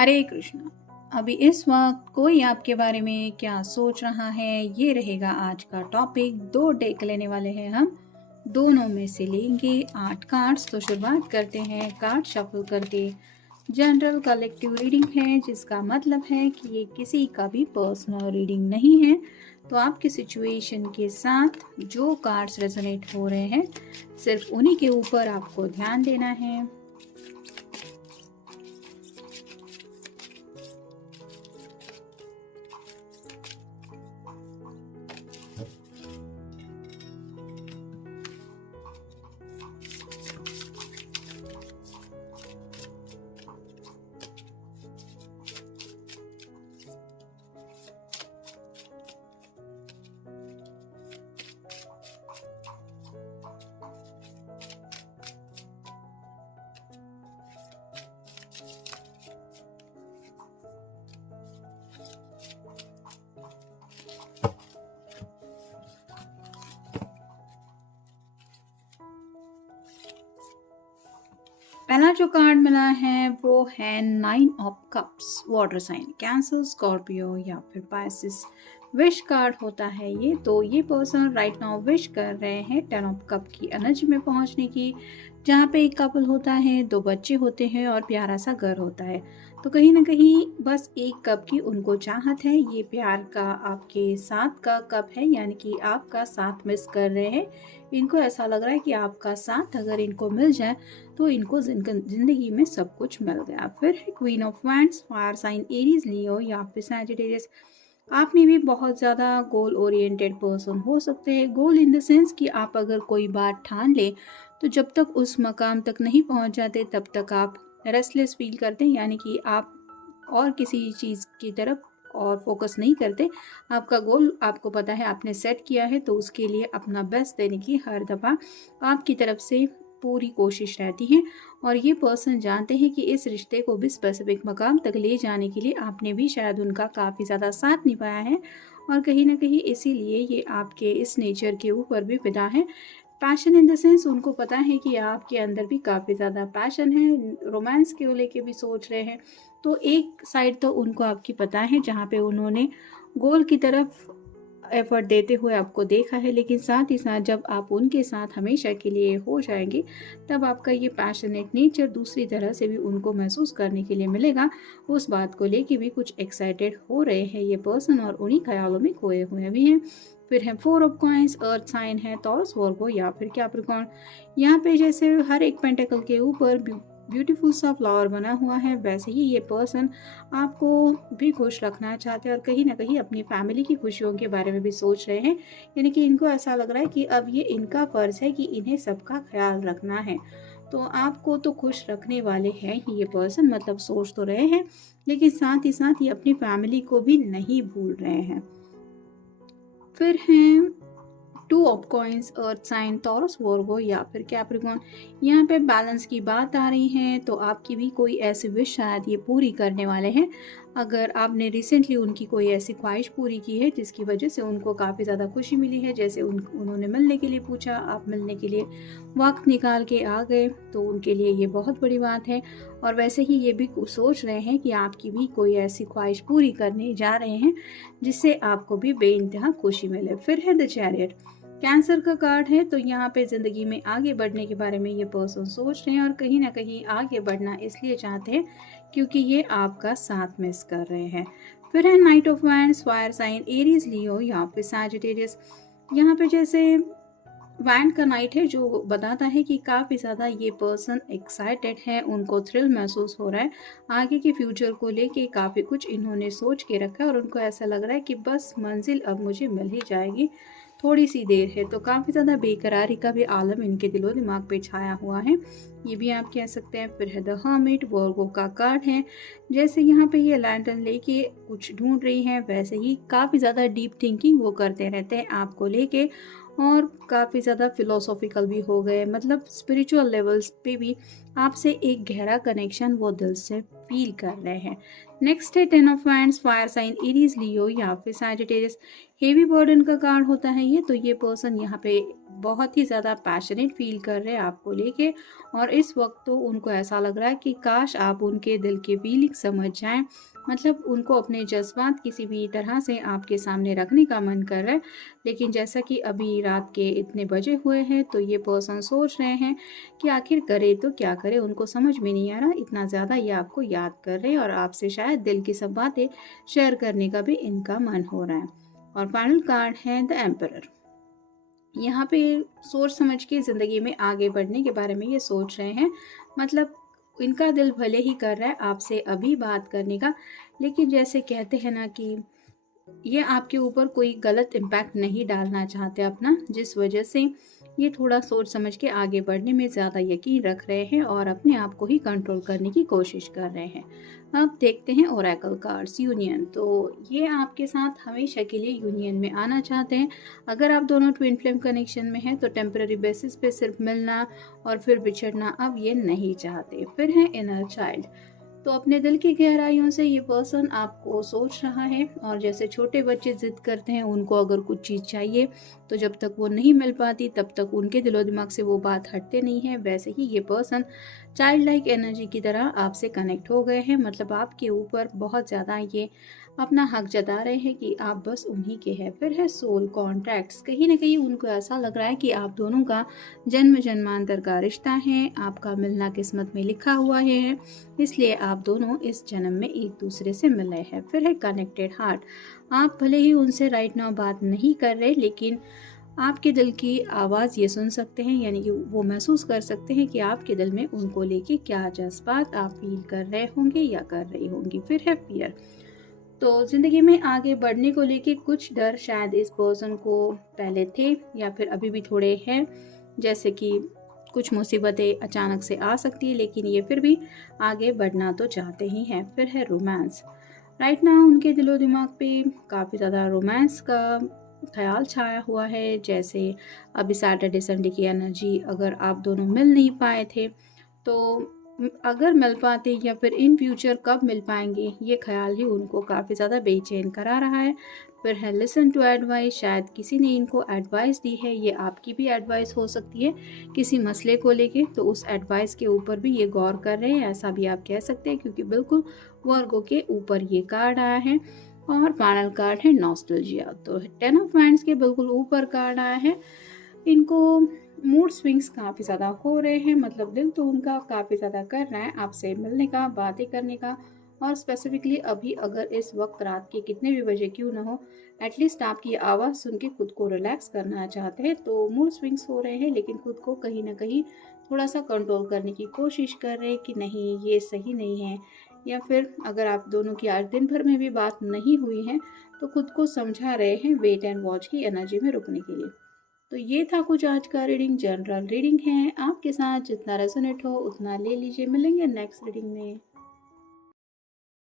हरे कृष्णा। अभी इस वक्त कोई आपके बारे में क्या सोच रहा है, ये रहेगा आज का टॉपिक। 2 डेक लेने वाले हैं हम, दोनों में से लेंगे 8 कार्ड्स। तो शुरुआत करते हैं कार्ड शफल करके। जनरल कलेक्टिव रीडिंग है, जिसका मतलब है कि ये किसी का भी पर्सनल रीडिंग नहीं है। तो आपकी सिचुएशन के साथ जो कार्ड्स रेजोनेट हो रहे हैं, सिर्फ उन्हीं के ऊपर आपको ध्यान देना है। पहला जो कार्ड मिला है वो है 9 of cups. Water sign, Cancer, Scorpio या फिर पाइसिस। विश कार्ड होता है ये। तो ये पर्सन राइट नाउ विश कर रहे हैं 10 ऑफ कप की एनर्जी में पहुंचने की, जहाँ पे एक कपल होता है, 2 बच्चे होते हैं और प्यारा सा घर होता है। तो कहीं ना कहीं बस एक कप की उनको चाहत है। ये प्यार का आपके साथ का कप है, यानी कि आपका साथ मिस कर रहे हैं। इनको ऐसा लग रहा है कि आपका साथ अगर इनको मिल जाए तो इनको जिंदगी में सब कुछ मिल गया। फिर है queen of wands, fire sign Aries, Leo या फिर सैजिटेरियस। आप में भी बहुत ज़्यादा गोल ओरिएंटेड पर्सन हो सकते हैं। गोल इन द सेंस कि आप अगर कोई बात ठान ले तो जब तक उस मकाम तक नहीं पहुंच जाते तब तक आप रेस्टलेस फील करते हैं, यानी कि आप और किसी चीज़ की तरफ और फोकस नहीं करते। आपका गोल आपको पता है, आपने सेट किया है, तो उसके लिए अपना बेस्ट देने की हर दफ़ा आपकी तरफ से पूरी कोशिश रहती है। और ये पर्सन जानते हैं कि इस रिश्ते को भी स्पेसिफिक मकाम तक ले जाने के लिए आपने भी शायद उनका काफ़ी ज़्यादा साथ निभाया है, और कहीं ना कहीं इसीलिए ये आपके इस नेचर के ऊपर भी फिदा है। पैशन इन द सेंस, उनको पता है कि आपके अंदर भी काफ़ी ज़्यादा पैशन है, रोमांस के लेके भी सोच रहे हैं। तो एक साइड तो उनको आपकी पता है जहाँ पे उन्होंने गोल की तरफ एफर्ट देते हुए आपको देखा है, लेकिन साथ ही साथ जब आप उनके साथ हमेशा के लिए हो जाएंगे तब आपका ये पैशनेट नेचर दूसरी तरह से भी उनको महसूस करने के लिए मिलेगा। उस बात को लेके भी कुछ एक्साइटेड हो रहे हैं ये पर्सन, और उन्हीं ख्यालों में खोए हुए भी हैं। फिर है 4 ऑफ कॉइंस, अर्थ साइन है टॉरस, वर्गो या फिर कैप्रिकॉर्न। यहाँ पे जैसे हर एक पेंटेकल के ऊपर ब्यूटीफुल सा फ्लावर बना हुआ है, वैसे ही ये पर्सन आपको भी खुश रखना चाहते हैं और कहीं ना कहीं अपनी फैमिली की खुशियों के बारे में भी सोच रहे हैं। यानी कि इनको ऐसा लग रहा है कि अब ये इनका फर्ज है कि इन्हें सबका ख्याल रखना है। तो आपको तो खुश रखने वाले हैं ही ये पर्सन, मतलब सोच तो रहे हैं, लेकिन साथ ही साथ ये अपनी फैमिली को भी नहीं भूल रहे हैं। फिर हैं 2 of coins, earth sign, Taurus, Virgo या फिर कैप्रिकॉर्न। यहाँ पे बैलेंस की बात आ रही है, तो आपकी भी कोई ऐसी विश शायद ये पूरी करने वाले हैं। अगर आपने रिसेंटली उनकी कोई ऐसी ख्वाहिश पूरी की है जिसकी वजह से उनको काफ़ी ज़्यादा खुशी मिली है, जैसे उन्होंने मिलने के लिए पूछा, आप मिलने के लिए वक्त निकाल के आ गए, तो उनके लिए ये बहुत बड़ी बात है। और वैसे ही ये भी सोच रहे हैं कि आपकी भी कोई ऐसी ख्वाहिश पूरी करने जा रहे हैं जिससे आपको भी बेइंतहा खुशी मिले। फिर है द चैरियट, कैंसर का कार्ड है। तो यहाँ पे ज़िंदगी में आगे बढ़ने के बारे में ये पर्सन सोच रहे हैं, और कहीं ना कहीं आगे बढ़ना इसलिए चाहते हैं क्योंकि ये आपका साथ मिस कर रहे हैं। फिर है knight of wands, fire sign Aries, Leo या फिर सैजिटेरियस। यहाँ पे जैसे वैंड का नाइट है, जो बताता है कि काफ़ी ज़्यादा ये पर्सन एक्साइटेड है, उनको थ्रिल महसूस हो रहा है। आगे के फ्यूचर को लेके काफ़ी कुछ इन्होंने सोच के रखा है और उनको ऐसा लग रहा है कि बस मंजिल अब मुझे मिल ही जाएगी, थोड़ी सी देर है। तो काफ़ी ज़्यादा बेकरारी का भी आलम इनके दिलो दिमाग पे छाया हुआ है, ये भी आप कह सकते हैं। फिर है द हर्मिट, वर्गो का कार्ड है। जैसे यहाँ पे ये लैंटर्न लेके कुछ ढूंढ रही है, वैसे ही काफ़ी ज़्यादा डीप थिंकिंग वो करते रहते हैं आपको लेके, और काफ़ी ज़्यादा फिलोसॉफिकल भी हो गए, मतलब स्पिरिचुअल लेवल्स पे भी आपसे एक गहरा कनेक्शन वो दिल से फील कर रहे हैं। नेक्स्ट है 10 of wands, fire sign Aries, Leo या फिर सैजिटेरियस। हेवी बर्डन का कार्ड होता है ये। तो ये पर्सन यहाँ पे बहुत ही ज़्यादा पैशनेट फ़ील कर रहे हैं आपको लेके, और इस वक़्त तो उनको ऐसा लग रहा है कि काश आप उनके दिल की फ़ीलिंग समझ जाएँ। मतलब उनको अपने जज़्बात किसी भी तरह से आपके सामने रखने का मन कर रहा है, लेकिन जैसा कि अभी रात के इतने बजे हुए हैं, तो ये पर्सन सोच रहे हैं कि आखिर करे तो क्या करे? उनको समझ में नहीं आ रहा, इतना ज़्यादा ये आपको याद कर रहे हैं और आपसे शायद दिल की सब बातें शेयर करने का भी इनका मन हो रहा है। और फाइनल कार्ड है द एम्परर। यहाँ पे सोच समझ के ज़िंदगी में आगे बढ़ने के बारे में ये सोच रहे हैं। मतलब इनका दिल भले ही कर रहा है आपसे अभी बात करने का, लेकिन जैसे कहते हैं ना कि ये आपके ऊपर कोई गलत इम्पैक्ट नहीं डालना चाहते अपना, जिस वजह से ये थोड़ा सोच समझ के आगे बढ़ने में ज़्यादा यकीन रख रहे हैं और अपने आप को ही कंट्रोल करने की कोशिश कर रहे हैं। अब देखते हैं ओरेकल कार्ड्स यूनियन। तो ये आपके साथ हमेशा के लिए यूनियन में आना चाहते हैं। अगर आप दोनों ट्विन फ्लेम कनेक्शन में हैं तो टेम्पररी बेसिस पे सिर्फ मिलना और फिर बिछड़ना अब ये नहीं चाहते। फिर है इनर चाइल्ड। तो अपने दिल की गहराइयों से ये पर्सन आपको सोच रहा है, और जैसे छोटे बच्चे जिद करते हैं, उनको अगर कुछ चीज़ चाहिए तो जब तक वो नहीं मिल पाती तब तक उनके दिलो दिमाग से वो बात हटते नहीं है। वैसे ही ये पर्सन चाइल्ड लाइक एनर्जी की तरह आपसे कनेक्ट हो गए हैं। मतलब आपके ऊपर बहुत ज़्यादा ये अपना हक जता रहे हैं कि आप बस उन्हीं के हैं। फिर है सोल कॉन्ट्रैक्ट्स। कहीं ना कहीं उनको ऐसा लग रहा है कि आप दोनों का जन्म जन्मांतर का रिश्ता है, आपका मिलना किस्मत में लिखा हुआ है, इसलिए आप दोनों इस जन्म में एक दूसरे से मिले हैं। फिर है कनेक्टेड हार्ट। आप भले ही उनसे राइट नाउ बात नहीं कर रहे, लेकिन आपके दिल की आवाज़ ये सुन सकते हैं, यानी कि वो महसूस कर सकते हैं कि आपके दिल में उनको लेके क्या जज्बात आप फील कर रहे होंगे या कर रही होंगी। फिर है फियर। तो ज़िंदगी में आगे बढ़ने को लेके कुछ डर शायद इस पर्सन को पहले थे या फिर अभी भी थोड़े हैं, जैसे कि कुछ मुसीबतें अचानक से आ सकती है, लेकिन ये फिर भी आगे बढ़ना तो चाहते ही हैं। फिर है रोमांस। राइट नाउ उनके दिलो दिमाग पे काफ़ी ज़्यादा रोमांस का ख्याल छाया हुआ है। जैसे अभी सैटरडे संडे की एनर्जी, अगर आप दोनों मिल नहीं पाए थे तो अगर मिल पाते या फिर इन फ्यूचर कब मिल पाएंगे, ये ख्याल ही उनको काफ़ी ज़्यादा बेचैन करा रहा है। फिर है लिसन टू एडवाइस। शायद किसी ने इनको एडवाइस दी है, ये आपकी भी एडवाइस हो सकती है किसी मसले को लेके, तो उस एडवाइस के ऊपर भी ये गौर कर रहे हैं, ऐसा भी आप कह सकते हैं, क्योंकि बिल्कुल वर्गो के ऊपर ये कार्ड आया है। और फाइनल कार्ड है नॉस्टैल्जिया। तो 10 ऑफ वांड्स के बिल्कुल ऊपर कार्ड आया है। इनको मूड स्विंग्स काफ़ी ज़्यादा हो रहे हैं। मतलब दिल तो उनका काफ़ी ज़्यादा कर रहा है आपसे मिलने का, बातें करने का, और स्पेसिफिकली अभी अगर इस वक्त रात के कितने भी बजे क्यों ना हो, एटलीस्ट आपकी आवाज़ सुन के खुद को रिलैक्स करना चाहते हैं। तो मूड स्विंग्स हो रहे हैं, लेकिन खुद को कहीं ना कहीं थोड़ा सा कंट्रोल करने की कोशिश कर रहे हैं कि नहीं ये सही नहीं है, या फिर अगर आप दोनों की आज दिन भर में भी बात नहीं हुई है तो खुद को समझा रहे हैं वेट एंड वॉच की एनर्जी में रुकने के लिए। तो ये था कुछ आज का रीडिंग। जनरल रीडिंग है, आपके साथ जितना रेजोनेट हो उतना ले लीजिए। मिलेंगे नेक्स्ट रीडिंग में।